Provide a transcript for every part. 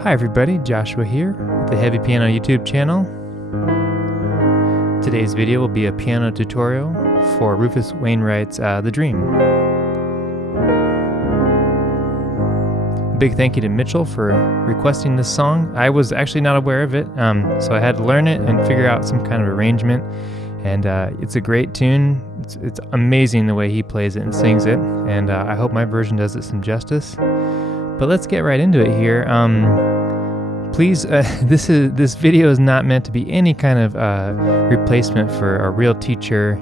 Hi everybody, Joshua here with the Heavy Piano YouTube channel. Today's video will be a piano tutorial for Rufus Wainwright's Dbdim. A big thank you to Mitchell for requesting this song. I was actually not aware of it, so I had to learn it and figure out some kind of arrangement. And it's a great tune. It's amazing the way he plays it and sings it, and I hope my version does it some justice. But let's get right into it here. Please, this video is not meant to be any kind of replacement for a real teacher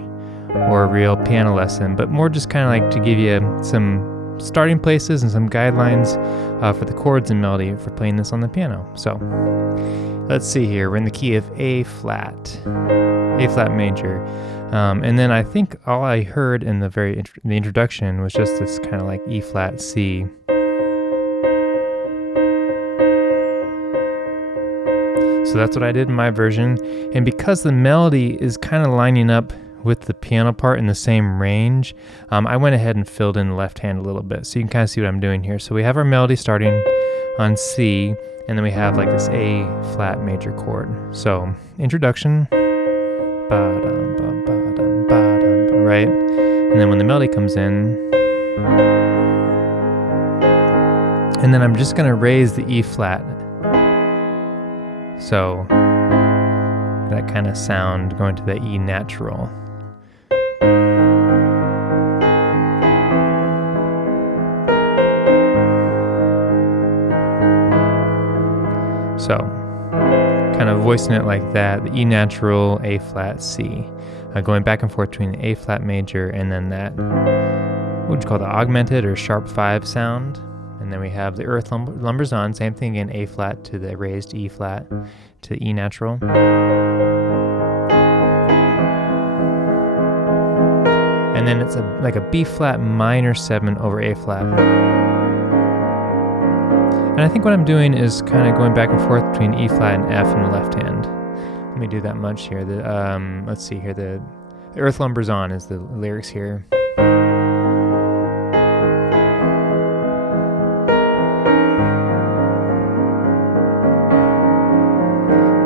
or a real piano lesson, but more just kind of like to give you some starting places and some guidelines for the chords and melody for playing this on the piano. So let's see here. We're in the key of A flat major, and then I think all I heard in the introduction was just this kind of like E flat C. So that's what I did in my version, and because the melody is kind of lining up with the piano part in the same range, I went ahead and filled in the left hand a little bit, so you can kind of see what I'm doing here. So we have our melody starting on C, and then we have like this A flat major chord. So introduction, right, and then when the melody comes in, and then I'm just gonna raise the E flat. So that kind of sound going to the E natural. So kind of voicing it like that, the E natural, A flat, C. Going back and forth between the A flat major and then that, what would you call the augmented or sharp 5 sound. And then we have the earth lumbers on, same thing again, A flat to the raised E flat to E natural. And then it's like a B flat minor 7 over A flat. And I think what I'm doing is kind of going back and forth between E flat and F in the left hand. Let me do that much here. Let's see here, the earth lumbers on is the lyrics here.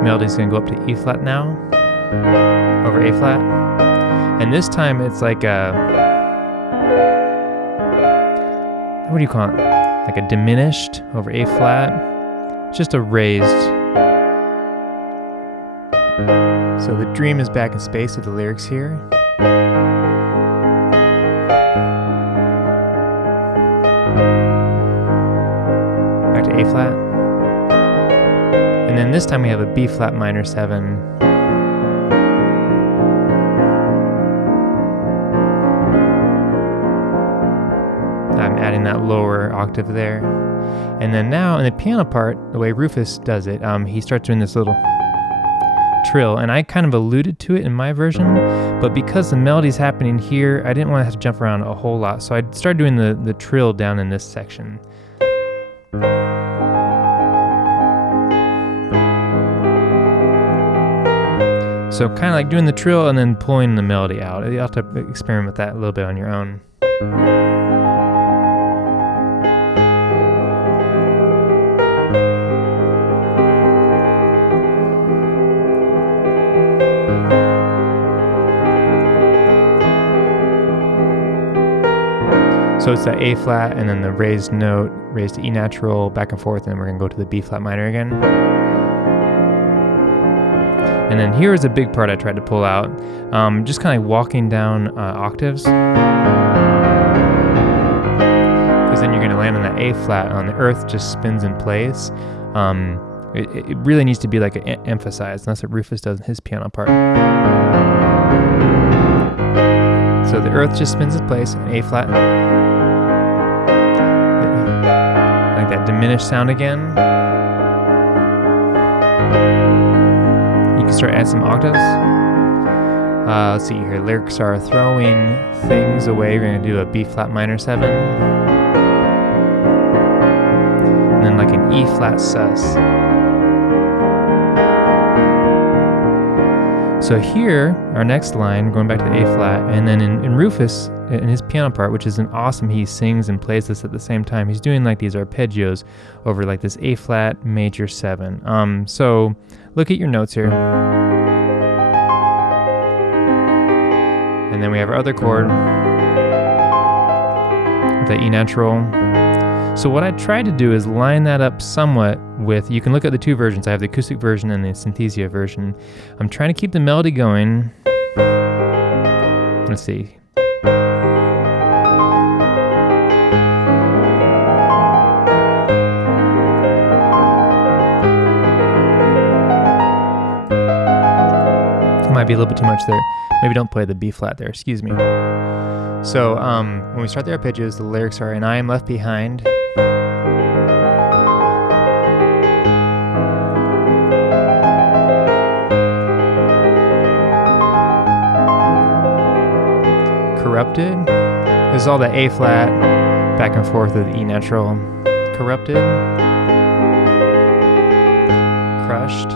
Melody's gonna go up to E flat now, over A flat, and this time it's like a, what do you call it? Like a diminished over A flat, just a raised. So the dream is back in space with the lyrics here. Back to A flat. And then this time we have a B flat minor 7. I'm adding that lower octave there. And then now in the piano part, the way Rufus does it, he starts doing this little trill, and I kind of alluded to it in my version, but because the melody's happening here, I didn't want to have to jump around a whole lot, so I started doing the trill down in this section. So kind of like doing the trill and then pulling the melody out. You'll have to experiment with that a little bit on your own. So it's that A flat and then the raised note, raised to E natural, back and forth, and then we're gonna go to the B flat minor again. And then here is a big part I tried to pull out, just kind of like walking down octaves. Because then you're gonna land on that A flat on the earth, just spins in place. It really needs to be like emphasized, and that's what Rufus does in his piano part. So the earth just spins in place, an A flat. Like that diminished sound again. You can start adding some octaves. Let's see here, lyrics are throwing things away. We're gonna do a B flat minor 7. And then like an E flat sus. So here, our next line, going back to the A flat, and then in Rufus, in his piano part, which is an awesome, he sings and plays this at the same time. He's doing like these arpeggios over like this A flat major 7. So look at your notes here. And then we have our other chord, the E natural. So what I tried to do is line that up somewhat with, you can look at the two versions. I have the acoustic version and the synthesia version. I'm trying to keep the melody going. Let's see. Might be a little bit too much there. Maybe don't play the B flat there, excuse me. So when we start the arpeggios, the lyrics are, and I am left behind. Corrupted. This is all the A flat, back and forth with the E natural. Corrupted. Crushed.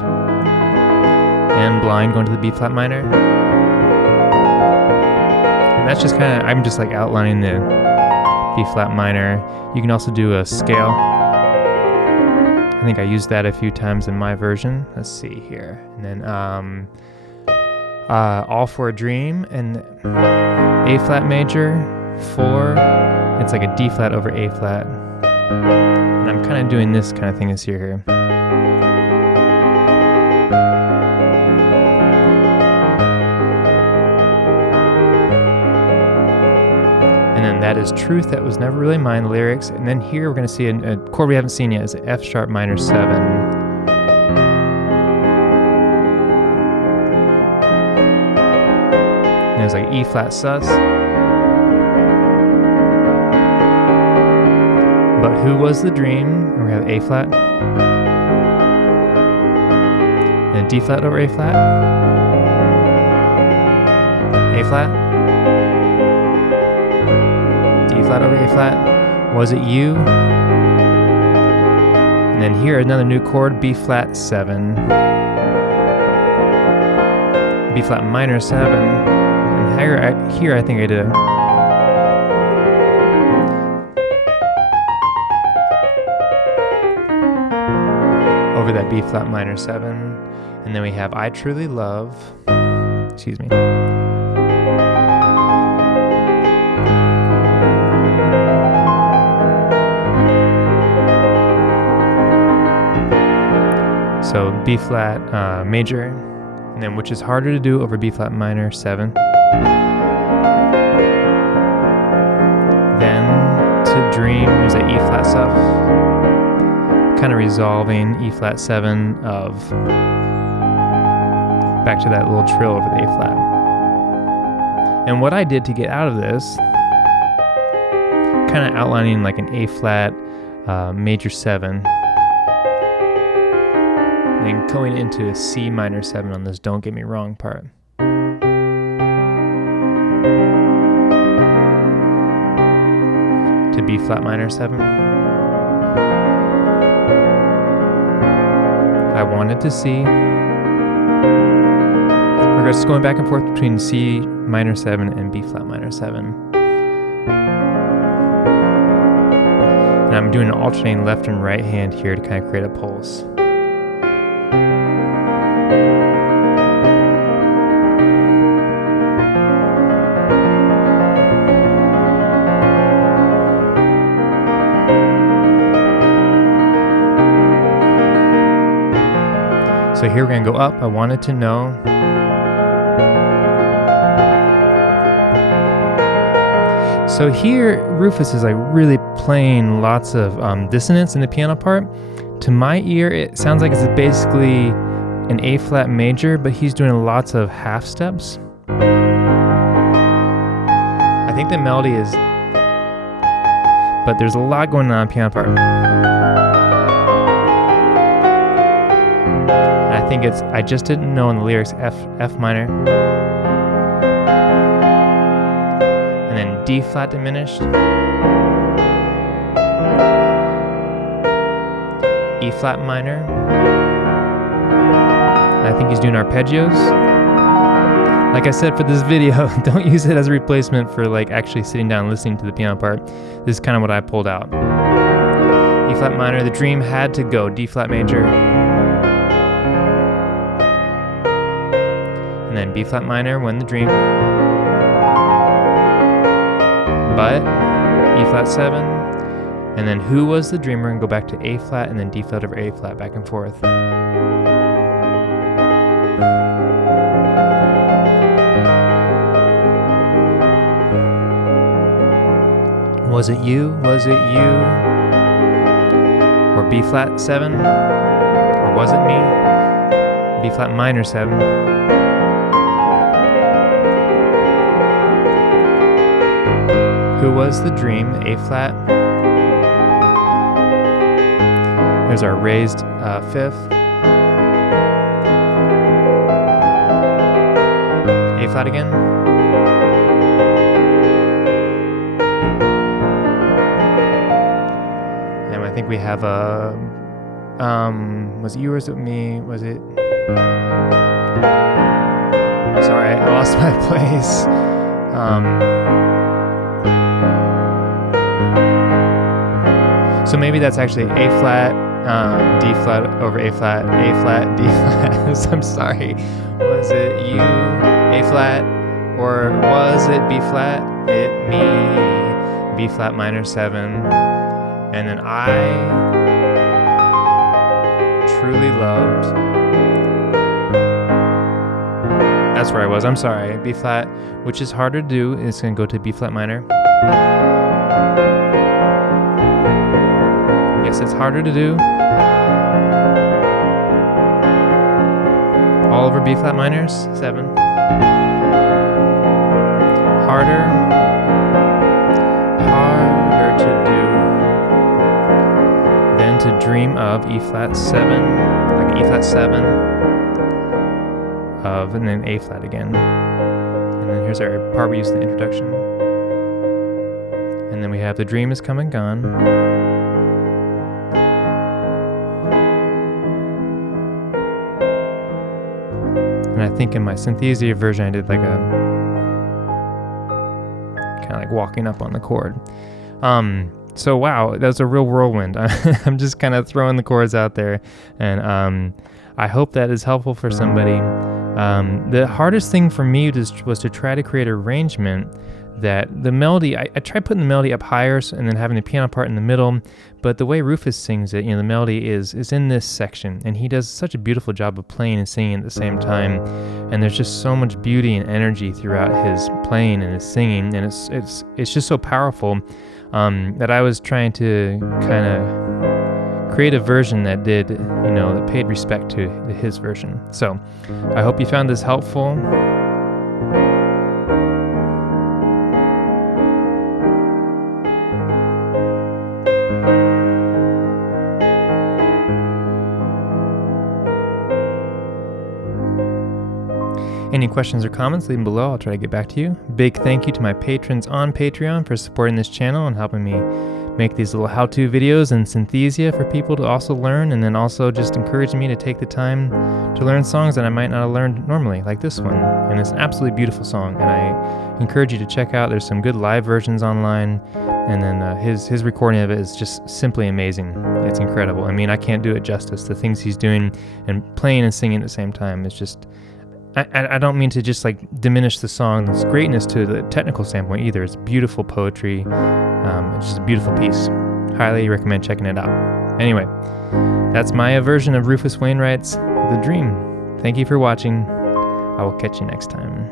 And blind, going to the B flat minor. And that's just kind of, I'm just like outlining the B flat minor. You can also do a scale. I think I used that a few times in my version. Let's see here. And then All for a Dream and A flat major 4. It's like a D flat over A flat. And I'm kind of doing this kind of thing this year here. And then That Is Truth, That Was Never Really Mine, the lyrics. And then here we're going to see a chord we haven't seen yet, is F sharp minor 7. And there's like E flat sus. But Who Was the Dream? And we have A flat. And D flat over A flat. A flat. D flat over A flat. Was It You? And then here another new chord, B flat 7. B flat minor 7. And here I think I did over that B flat minor 7. And then we have I Truly Love. Excuse me. So B flat major, and then which is harder to do over B flat minor 7. Then To Dream, there's that E flat stuff, kind of resolving E flat 7 of back to that little trill over the A flat. And what I did to get out of this, kind of outlining like an A flat major 7. And going into a C minor 7 on this Don't Get Me Wrong part. To B flat minor 7. I Wanted to See. We're just going back and forth between C minor 7 and B flat minor 7. And I'm doing an alternating left and right hand here to kind of create a pulse. So here we're going to go up. I Wanted to Know. So here, Rufus is like really playing lots of dissonance in the piano part. To my ear, it sounds like it's basically an A flat major, but he's doing lots of half steps. I think the melody is, but there's a lot going on piano part. I think it's, I just didn't know in the lyrics, F minor. And then D flat diminished. E flat minor. I think he's doing arpeggios. Like I said for this video, don't use it as a replacement for like actually sitting down and listening to the piano part. This is kind of what I pulled out. E flat minor, the dream had to go. D flat major. And then B flat minor, when the dream. But E flat 7. And then who was the dreamer, and go back to A flat and then D flat over A flat, back and forth. Was it you? Was it you? Or B flat 7? Or was it me? B flat minor 7. Who was the dream? A flat. There's our raised 5th. A flat again. And I think we have a, was it you or was it me? Was it? Sorry, I lost my place. So maybe that's actually A flat, D flat over A flat, D flat. So I'm sorry. Was it you, A flat, or was it B flat? It me, B flat minor 7, and then I truly loved. That's where I was. I'm sorry. B flat, which is harder to do, is going to go to B flat minor. Yes, it's harder to do. All over B flat minors, 7. Harder to do than to dream of E flat 7, like E flat 7 of, and then A flat again. And then here's our part we use in the introduction. And then we have the dream is come and gone. And I think in my Synthesia version I did like a kind of like walking up on the chord. So wow, that was a real whirlwind. I'm just kind of throwing the chords out there, and I hope that is helpful for somebody. The hardest thing for me was to try to create an arrangement that the melody, I tried putting the melody up higher and then having the piano part in the middle, but the way Rufus sings it, the melody is in this section, and he does such a beautiful job of playing and singing at the same time, and there's just so much beauty and energy throughout his playing and his singing, and it's just so powerful that I was trying to kind of create a version that did, that paid respect to his version. So I hope you found this helpful. Any questions or comments, leave them below. I'll try to get back to you. Big thank you to my patrons on Patreon for supporting this channel and helping me make these little how-to videos in Synthesia for people to also learn, and then also just encouraging me to take the time to learn songs that I might not have learned normally, like this one. And it's an absolutely beautiful song, and I encourage you to check out. There's some good live versions online, and then his recording of it is just simply amazing. It's incredible. I mean, I can't do it justice. The things he's doing and playing and singing at the same time is just... I don't mean to just like diminish the song's greatness to the technical standpoint either. It's beautiful poetry. It's just a beautiful piece. Highly recommend checking it out. Anyway, that's my version of Rufus Wainwright's The Dream. Thank you for watching. I will catch you next time.